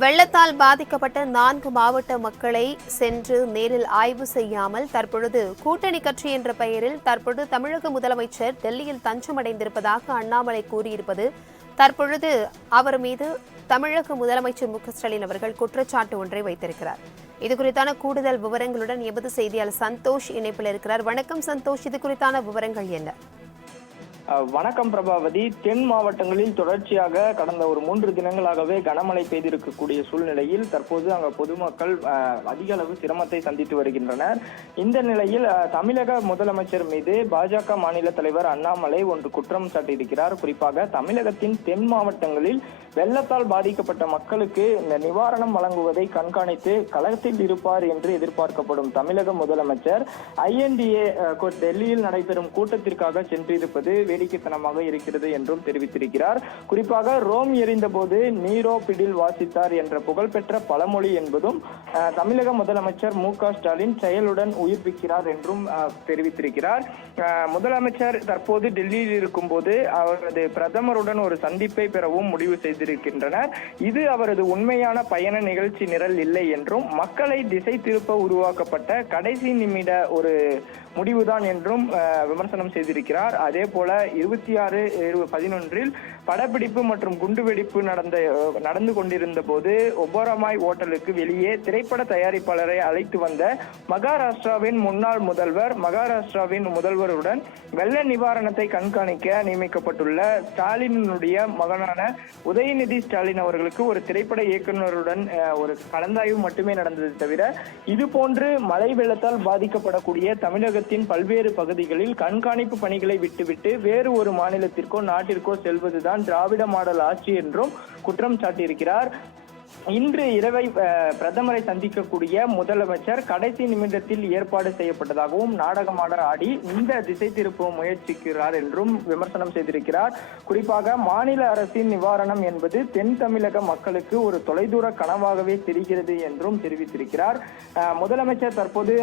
வெள்ளத்தால் பாதிக்கப்பட்ட 4 மாவட்ட மக்களை சென்று நேரில் ஆய்வு செய்யாமல் தற்பொழுது கூட்டணி கட்சி என்ற பெயரில் தற்பொழுது தமிழக முதலமைச்சர் டெல்லியில் தஞ்சமடைந்திருப்பதாக அண்ணாமலை கூறியிருப்பது தற்பொழுது அவர் மீது தமிழக முதலமைச்சர் மு.க.ஸ்டாலின் அவர்கள் குற்றச்சாட்டு ஒன்றை வைத்திருக்கிறார். இதுகுறித்தான கூடுதல் விவரங்களுடன் எமது செய்தியாளர் சந்தோஷ் இணைப்பில் இருக்கிறார். வணக்கம் சந்தோஷ், இது குறித்தான விவரங்கள் என்ன? வணக்கம் பிரபாவதி. தென் மாவட்டங்களில் தொடர்ச்சியாக கடந்த ஒரு 3 தினங்களாகவே கனமழை பெய்திருக்கக்கூடிய சூழ்நிலையில் தற்போது அங்க பொதுமக்கள் அதிக அளவு சிரமத்தை சந்தித்து வருகின்றனர். இந்த நிலையில் தமிழக முதலமைச்சர் மீது பாஜக மாநில தலைவர் அண்ணாமலை ஒன்று குற்றம் சாட்டியிருக்கிறார். குறிப்பாக தமிழகத்தின் தென் மாவட்டங்களில் வெள்ளத்தால் பாதிக்கப்பட்ட மக்களுக்கு இந்த நிவாரணம் வழங்குவதை கண்காணித்து களத்தில் இருப்பார் என்று எதிர்பார்க்கப்படும் தமிழக முதலமைச்சர் INDA டெல்லியில் நடைபெறும் கூட்டத்திற்காக சென்றிருப்பது வேடிக்கைத்தனமாக இருக்கிறது என்றும் தெரிவித்திருக்கிறார். குறிப்பாக ரோம் எறிந்த போது நீரோ பிடில் வாசித்தார் என்ற புகழ்பெற்ற பழமொழி என்பதும் தமிழக முதலமைச்சர் மு.க.ஸ்டாலின் செயலுடன் உயிர்ப்பிக்கிறார் என்றும் தெரிவித்திருக்கிறார். முதலமைச்சர் தற்போது டெல்லியில் இருக்கும் போது அவரது பிரதமருடன் ஒரு சந்திப்பை பெறவும் முடிவு செய்திருக்கின்றனர். இது அவரது உண்மையான பயண நிகழ்ச்சி நிரல் இல்லை என்றும் மக்களை திசை திருப்ப உருவாக்கப்பட்ட கடைசி நிமிட ஒரு முடிவுதான் என்றும் விமர்சனம் செய்திருக்கிறார். அதே போல 26/11 படப்பிடிப்பு மற்றும் குண்டுவெடிப்பு நடந்து கொண்டிருந்த போது ஒபராமாய் ஓட்டலுக்கு வெளியே திரைப்பட தயாரிப்பாளரை அழைத்து வந்த மகாராஷ்டிராவின் முன்னாள் மகாராஷ்டிராவின் முதல்வருடன் வெள்ள நிவாரணத்தை கண்காணிக்க நியமிக்கப்பட்டுள்ள ஸ்டாலினுடைய மகனான உதயநிதி ஸ்டாலின் அவர்களுக்கு ஒரு திரைப்பட இயக்குநருடன் ஒரு கலந்தாய்வு மட்டுமே நடந்தது தவிர இதுபோன்று மழை வெள்ளத்தால் பாதிக்கப்படக்கூடிய தமிழகத்தின் பல்வேறு பகுதிகளில் கண்காணிப்பு பணிகளை விட்டுவிட்டு வேறு ஒரு மாநிலத்திற்கோ நாட்டிற்கோ செல்வதுதான் திராவிட மாடல் ஆட்சி என்றும் குற்றம் சாட்டியிருக்கிறார். இன்று இரவை பிரதமரை சந்திக்கக்கூடிய முதலமைச்சர் கடைசி நிமிடத்தில் ஏற்பாடு செய்யப்பட்டதாகவும் நாடகமாட ஆடி இந்த திசை திருப்ப முயற்சிக்கிறார் என்றும் விமர்சனம் செய்திருக்கிறார். குறிப்பாக மாநில அரசின் நிவாரணம் என்பது தென் தமிழக மக்களுக்கு ஒரு தொலைதூர கனவாகவே தெரிகிறது என்றும் தெரிவித்திருக்கிறார். முதலமைச்சர் தற்போது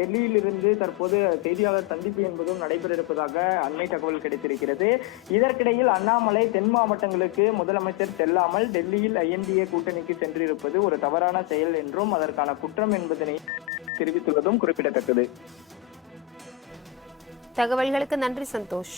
டெல்லியில் இருந்து தற்போது செய்தியாளர் சந்திப்பு என்பதும் நடைபெற இருப்பதாக அண்மை தகவல் கிடைத்திருக்கிறது. இதற்கிடையில் அண்ணாமலை தென் மாவட்டங்களுக்கு முதலமைச்சர் செல்லாமல் டெல்லியில் INDA கூட்டணிக்கு சென்றிருப்பது ஒரு தவறான செயல் என்றும் அதற்கான குற்றம் என்பதனை தெரிவித்துள்ளதும் குறிப்பிடத்தக்கது. தகவல்களுக்கு நன்றி சந்தோஷ்.